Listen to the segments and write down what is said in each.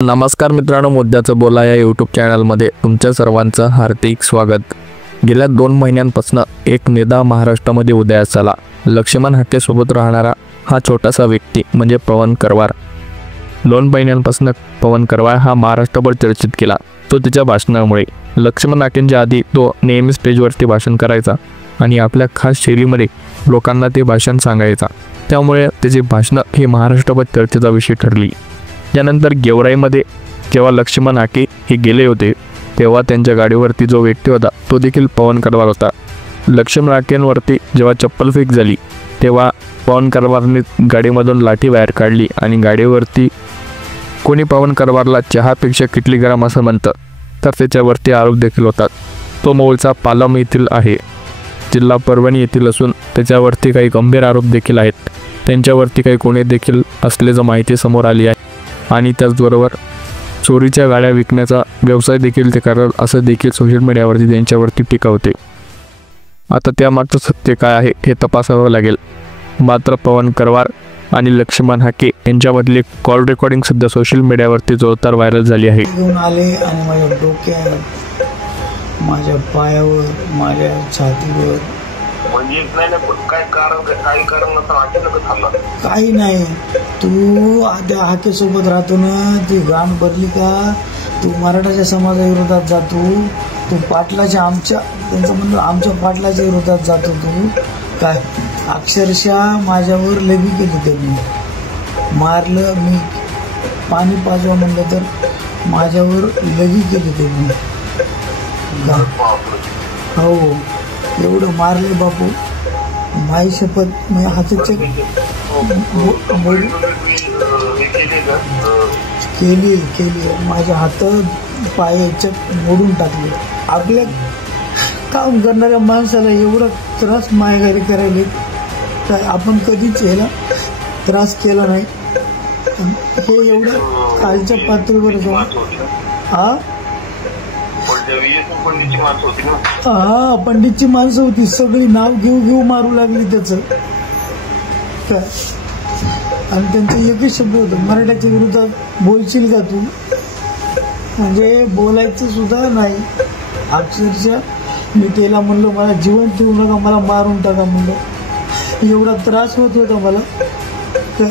नमस्कार मित्रांनो, मुद्द्याचं बोला या यूट्यूब चॅनलमध्ये तुमच्या सर्वांचं हार्दिक स्वागत। गेल्या 2 महिन्यांपासून एक नेता महाराष्ट्रामध्ये उदयास आला। लक्ष्मण हाके सोबत राहणारा हा छोटासा व्यक्ती म्हणजे पवन करवार। 2 महिन्यांपासून पवन करवार हा महाराष्ट्रभर चर्चित केला। तो त्याच्या भाषणामुळे। लक्ष्मण हाकेंच्या आधी तो नेहमी स्टेजवरती भाषण करायचा आणि आपल्या खास शैलीमध्ये लोकांना ते भाषण सांगायचा, त्यामुळे त्याची भाषणं ही महाराष्ट्रभर चर्चेचा विषय ठरली। त्यानंतर गेवराईमध्ये जेव्हा लक्ष्मण हाके हे गेले होते तेव्हा त्यांच्या गाडीवरती जो व्यक्ती होता तो देखील पवन करवार होता। लक्ष्मण हाकेंवरती जेव्हा चप्पल फेक झाली तेव्हा पवन करवारने गाडीमधून लाठी बाहेर काढली आणि गाडीवरती कोणी पवन करवारला चहापेक्षा किटली गरम असं म्हणतं तर त्याच्यावरती आरोप देखील होतात। तो मूळचा पालम येथील आहे, जिल्हा परभणी येथील असून त्याच्यावरती काही गंभीर आरोप देखील आहेत। त्यांच्यावरती काही गुन्हे देखील असल्याची माहिती समोर आली आहे आणि त्याचबरोबर चोरीच्या गाड्या विकण्याचा व्यवसाय देखील ते करतात असं देखील सोशल मीडियावरती त्यांच्यावरती टीका होते। आता त्यामागचं सत्य काय आहे हे तपासावं लागेल। मात्र पवन करवार आणि लक्ष्मण हाके यांच्यामधली कॉल रेकॉर्डिंग सध्या सोशल मीडियावरती जोरदार व्हायरल झाली आहे। आले आणि माझ्या डोक्यावर, माझ्या पायावर, माझ्या छातीवर म्हणजे काय कारण काही नाही। तू त्या हाकेसोबत राहतो ना, ती गाण भरली का तू मराठाच्या समाजाविरोधात जातो, तू पाटलाच्या त्यांचं म्हणणं आमच्या पाटलाच्या विरोधात जातो। तू काय अक्षरशः माझ्यावर लगी केली, त्यांनी मारलं, मी पाणी पाजवा म्हणलं तर माझ्यावर लगी केली त्यांनी। हो एवढं मारले बापू, माई शपथ। मी हाताचे केली माझ्या हात पायाच्या मोडून टाकले। आपल्या काम करणाऱ्या माणसाला एवढा त्रास मायगारी करायले काय आपण कधीच याला त्रास केला नाही। हे एवढं खालच्या पातळीवर हा पंडितची माणसं होती, सगळी नाव घेऊ मारू लागली त्याचं काय। आणि त्यांचं एकच शब्द होतं, मराठ्याच्या विरोधात बोलशील का तू? म्हणजे बोलायचं सुद्धा नाही। अक्षरशः मी त्याला म्हणलं मला जीवन ठेवू नका, मला मारून टाका म्हणलं। एवढा त्रास होत होता मला काय।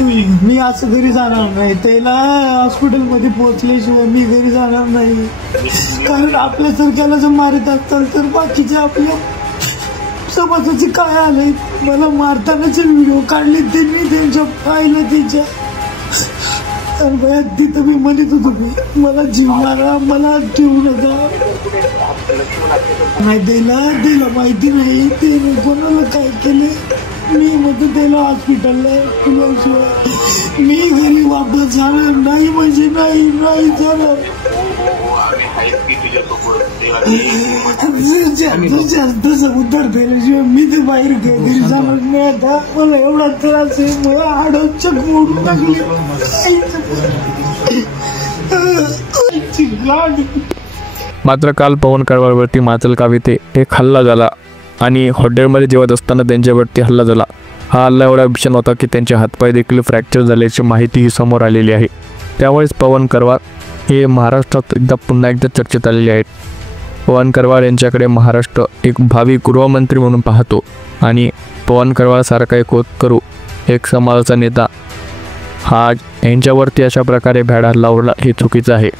मी असं घरी जाणार नाही, त्याला हॉस्पिटलमध्ये पोहोचल्याशिवाय मी घरी जाणार नाही। कारण आपल्यासारख्याला जर मारत असताल तर बाकीच्या आपल्या समाजाचे काय आले। मला मारतानाचे व्हिडिओ काढले त्यांनी, त्यांच्या पाहिलं तिच्या तर भयात तिथं मी म्हणत होतो मला जीव मारा, मला ठेवू नका। नाही त्याला माहिती नाही ते कोणाला काय केले। मी म्हणतो त्याला हॉस्पिटलला तुल्याशिवाय मी घरी वापस जाणार नाही, म्हणजे नाही जाणार। जास्त उद्धार केल्याशिवाय मी ते बाहेर घरी जाणार नाही। आता मला एवढा त्रास आहे, मला हाडचक मोडून टाकली। मात्र काल पवन करवारवरती माजलगाव येथे एक हल्ला झाला आणि हॉटेलमध्ये जेवत असताना त्यांच्यावरती हल्ला झाला। हा हल्ला एवढा भीषण होता की त्यांचे हातपाय देखील फ्रॅक्चर झाल्याची माहितीही समोर आलेली आहे। त्यामुळेच पवन करवार हे महाराष्ट्रात पुन्हा एकदा चर्चेत आलेले आहेत। पवन करवार यांच्याकडे महाराष्ट्र एक भावी गृहमंत्री म्हणून पाहतो आणि पवन करवारसारखा एक होतकरू, एक समाजाचा नेता हा यांच्यावरती अशा प्रकारे भ्याड हल्ला होणं हे चुकीचं आहे।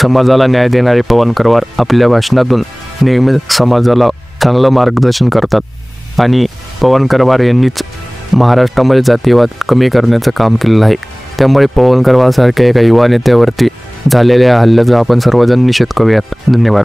समाजाला न्याय देणारे पवन करवार आपल्या भाषणातून नेहमी समाजाला चांगलं मार्गदर्शन करतात आणि पवन करवार यांनीच महाराष्ट्रामध्ये जातीवाद कमी करण्याचं काम केलेलं आहे। त्यामुळे पवन करवारसारख्या एका युवा नेत्यावरती झालेल्या हल्ल्याचा आपण सर्वजण निषेध करूयात। धन्यवाद।